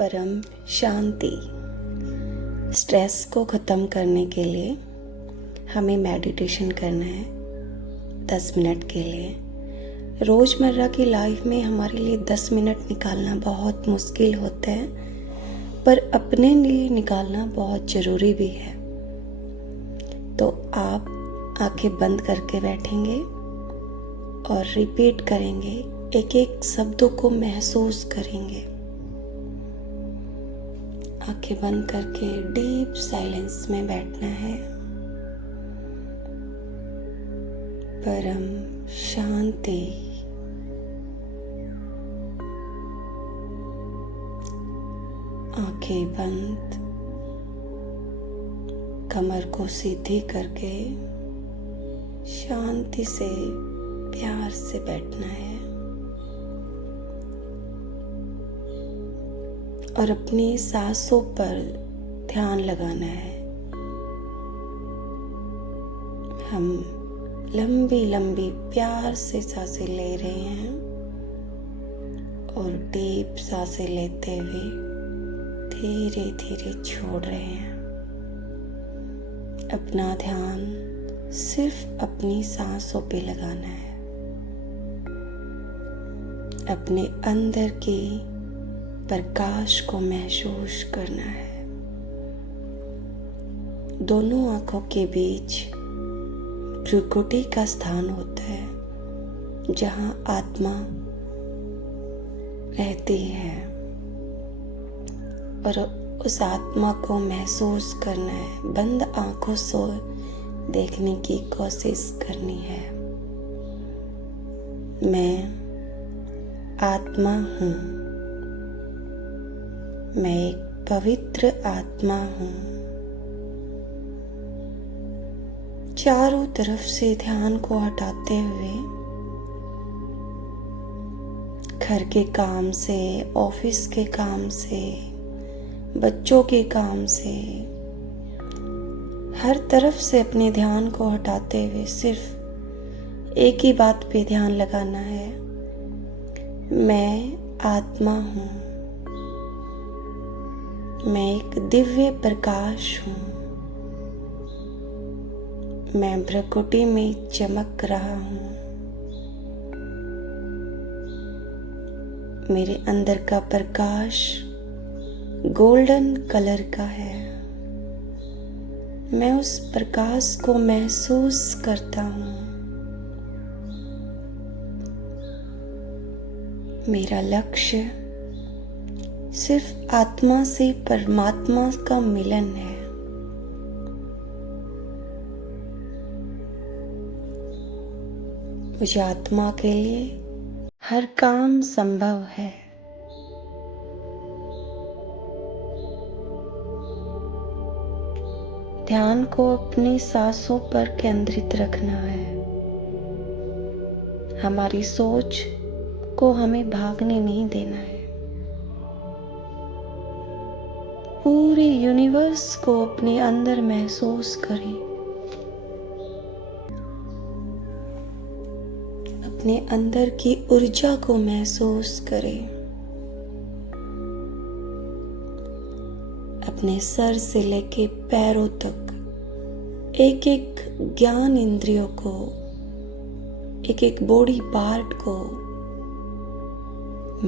परम शांति। स्ट्रेस को ख़त्म करने के लिए हमें मेडिटेशन करना है 10 मिनट के लिए। रोज़मर्रा की लाइफ में हमारे लिए 10 मिनट निकालना बहुत मुश्किल होता है, पर अपने लिए निकालना बहुत ज़रूरी भी है। तो आप आंखें बंद करके बैठेंगे और रिपीट करेंगे, एक एक शब्दों को महसूस करेंगे। आंखें बंद करके डीप साइलेंस में बैठना है। परम शांति। आंखें बंद, कमर को सीधी करके शांति से प्यार से बैठना है और अपनी सांसों पर ध्यान लगाना है। हम लंबी लंबी प्यार से सांसें ले रहे हैं और डीप सांसें लेते हुए धीरे धीरे छोड़ रहे हैं। अपना ध्यान सिर्फ अपनी सांसों पे लगाना है। अपने अंदर की प्रकाश को महसूस करना है। दोनों आंखों के बीच भ्रुकुटी का स्थान होता है, जहां आत्मा रहती है, और उस आत्मा को महसूस करना है। बंद आंखों से देखने की कोशिश करनी है। मैं आत्मा हूँ। मैं एक पवित्र आत्मा हूँ। चारों तरफ से ध्यान को हटाते हुए, घर के काम से, ऑफिस के काम से, बच्चों के काम से, हर तरफ से अपने ध्यान को हटाते हुए सिर्फ एक ही बात पे ध्यान लगाना है। मैं आत्मा हूँ। मैं एक दिव्य प्रकाश हूँ। मैं भ्रुकुटी में चमक रहा हूँ। मेरे अंदर का प्रकाश गोल्डन कलर का है। मैं उस प्रकाश को महसूस करता हूँ। मेरा लक्ष्य सिर्फ आत्मा से परमात्मा का मिलन है। मुझे आत्मा के लिए हर काम संभव है। ध्यान को अपनी सांसों पर केंद्रित रखना है। हमारी सोच को हमें भागने नहीं देना है। पूरे यूनिवर्स को अपने अंदर महसूस करें। अपने अंदर की ऊर्जा को महसूस करें। अपने सर से लेके पैरों तक एक एक ज्ञान इंद्रियों को, एक एक बॉडी पार्ट को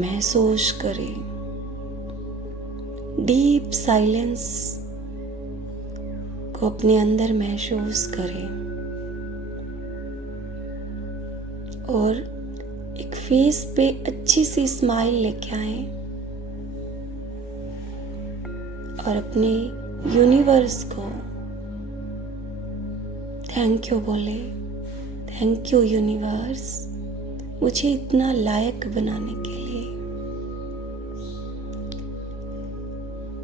महसूस करें। डीप साइलेंस को अपने अंदर महसूस करें और एक फेस पे अच्छी सी स्माइल लेके आए और अपने यूनिवर्स को थैंक यू बोले। थैंक यू यूनिवर्स, मुझे इतना लायक बनाने के लिए,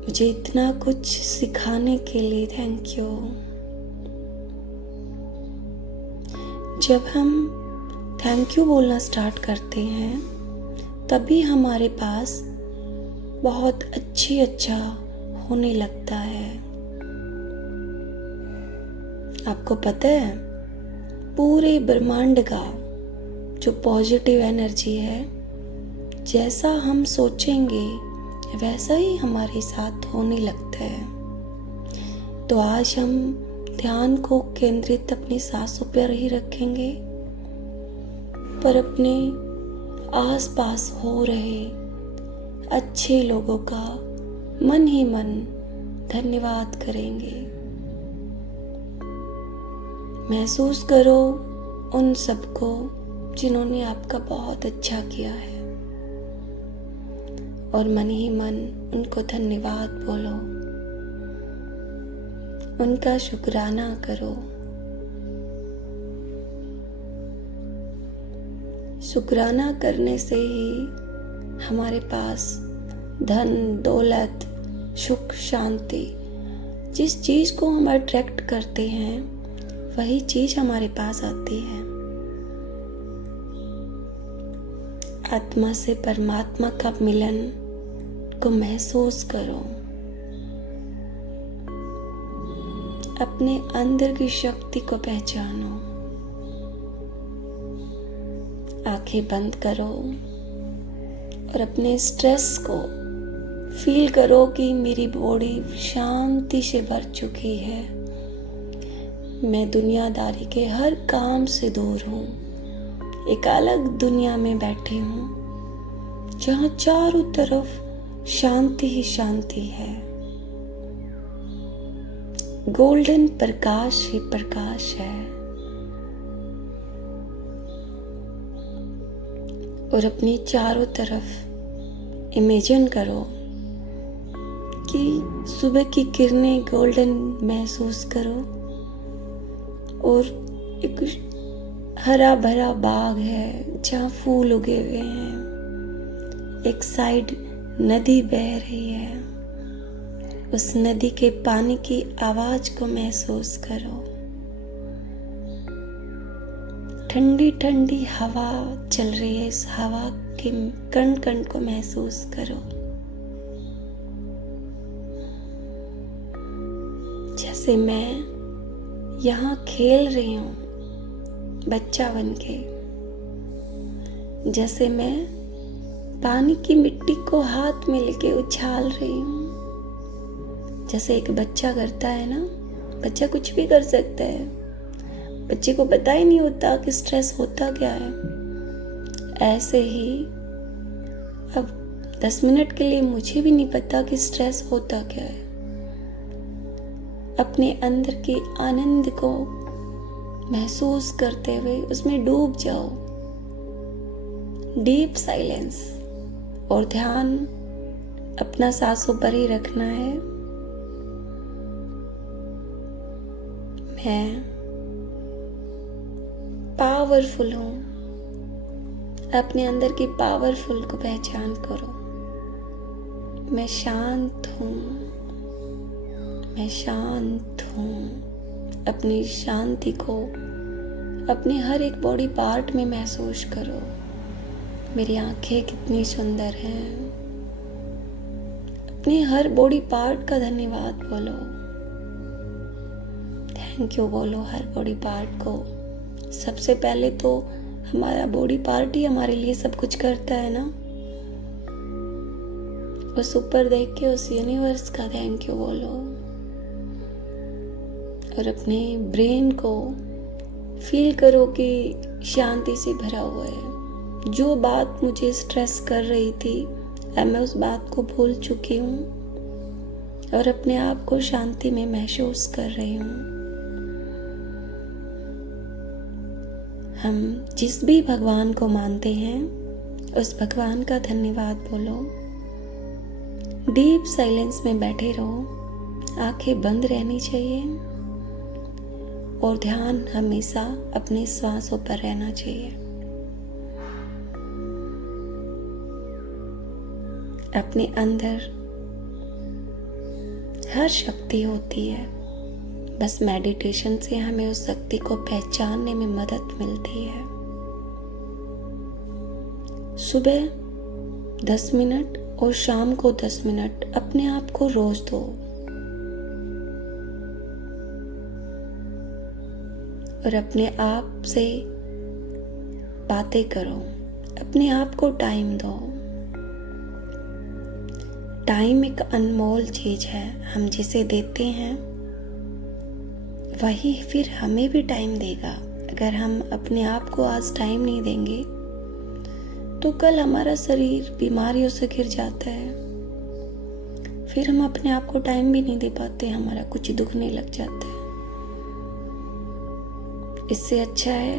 मुझे इतना कुछ सिखाने के लिए थैंक यू। जब हम थैंक यू बोलना स्टार्ट करते हैं, तभी हमारे पास बहुत अच्छा होने लगता है। आपको पता है, पूरे ब्रह्मांड का जो पॉजिटिव एनर्जी है, जैसा हम सोचेंगे वैसा ही हमारे साथ होने लगता है। तो आज हम ध्यान को केंद्रित अपनी सांसों पर ही रखेंगे, पर अपने आसपास हो रहे अच्छे लोगों का मन ही मन धन्यवाद करेंगे। महसूस करो उन सबको जिन्होंने आपका बहुत अच्छा किया है, और मन ही मन उनको धन्यवाद बोलो, उनका शुक्राना करो। शुक्राना करने से ही हमारे पास धन, दौलत, सुख, शांति, जिस चीज को हम अट्रैक्ट करते हैं वही चीज हमारे पास आती है। आत्मा से परमात्मा का मिलन को महसूस करो। अपने अंदर की शक्ति को पहचानो। आंखें बंद करो और अपने स्ट्रेस को फील करो कि मेरी बॉडी शांति से भर चुकी है। मैं दुनियादारी के हर काम से दूर हूँ, एक अलग दुनिया में बैठी हूँ जहाँ चारों तरफ शांति ही शांति है। गोल्डन प्रकाश ही प्रकाश है। और अपनी चारों तरफ इमेजिन करो कि सुबह की किरणें गोल्डन महसूस करो, और एक हरा भरा बाग है जहाँ फूल उगे हुए हैं। एक साइड नदी बह रही है, उस नदी के पानी की आवाज को महसूस करो। ठंडी ठंडी हवा चल रही है, इस हवा के कण कण को महसूस करो। जैसे मैं यहाँ खेल रही हूँ बच्चा बनके, जैसे मैं पानी की मिट्टी को हाथ में लेके उछाल रही हूँ, जैसे एक बच्चा करता है ना। बच्चा कुछ भी कर सकता है, बच्चे को पता ही नहीं होता कि स्ट्रेस होता क्या है। ऐसे ही अब 10 मिनट के लिए मुझे भी नहीं पता कि स्ट्रेस होता क्या है। अपने अंदर के आनंद को महसूस करते हुए उसमें डूब जाओ। डीप साइलेंस और ध्यान अपना सांसों पर ही रखना है। मैं पावरफुल हूँ। अपने अंदर की पावरफुल को पहचान करो। मैं शांत हूँ। मैं शांत हूँ। अपनी शांति को अपने हर एक बॉडी पार्ट में महसूस करो। मेरी आंखें कितनी सुंदर हैं। अपने हर बॉडी पार्ट का धन्यवाद बोलो। थैंक यू बोलो हर बॉडी पार्ट को। सबसे पहले तो हमारा बॉडी पार्ट ही हमारे लिए सब कुछ करता है ना। उस ऊपर देख के उस यूनिवर्स का थैंक यू बोलो। और अपने ब्रेन को फील करो कि शांति से भरा हुआ है। जो बात मुझे स्ट्रेस कर रही थी, अब मैं उस बात को भूल चुकी हूँ और अपने आप को शांति में महसूस कर रही हूँ। हम जिस भी भगवान को मानते हैं, उस भगवान का धन्यवाद बोलो। डीप साइलेंस में बैठे रहो। आंखें बंद रहनी चाहिए और ध्यान हमेशा अपने श्वासों पर रहना चाहिए। अपने अंदर हर शक्ति होती है, बस मेडिटेशन से हमें उस शक्ति को पहचानने में मदद मिलती है। सुबह 10 मिनट और शाम को 10 मिनट अपने आप को रोज दो। और अपने आप से बातें करो। अपने आप को टाइम दो। टाइम एक अनमोल चीज है, हम जिसे देते हैं वही फिर हमें भी टाइम देगा। अगर हम अपने आप को आज टाइम नहीं देंगे तो कल हमारा शरीर बीमारियों से घिर जाता है, फिर हम अपने आप को टाइम भी नहीं दे पाते, हमारा कुछ दुखने लग जाता है। इससे अच्छा है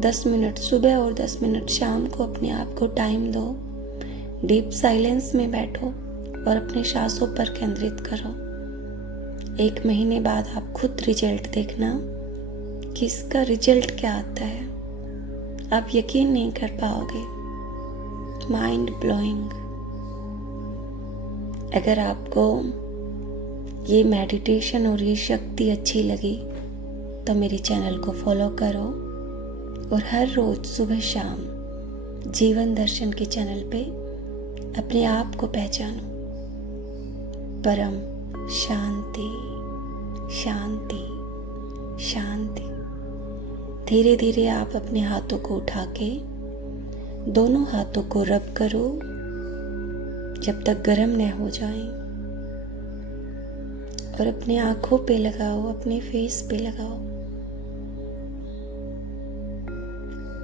10 मिनट सुबह और 10 मिनट शाम को अपने आप को टाइम दो, डीप साइलेंस में बैठो और अपने सांसों पर केंद्रित करो। 1 महीने बाद आप खुद रिजल्ट देखना कि इसका रिजल्ट क्या आता है, आप यकीन नहीं कर पाओगे। Mind blowing. अगर आपको ये मेडिटेशन और ये शक्ति अच्छी लगी तो मेरे चैनल को फॉलो करो और हर रोज सुबह शाम जीवन दर्शन के चैनल पे अपने आप को पहचानो। परम शांति शांति शांति। धीरे धीरे आप अपने हाथों को उठा के दोनों हाथों को रब करो जब तक गर्म न हो जाए, और अपने आंखों पे लगाओ, अपने फेस पे लगाओ।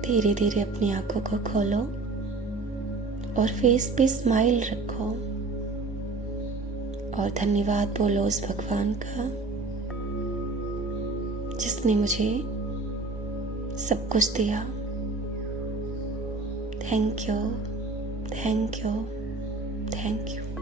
धीरे धीरे अपनी आंखों को खोलो और फेस पे स्माइल रखो और धन्यवाद बोलो उस भगवान का जिसने मुझे सब कुछ दिया। Thank you, thank you, thank you.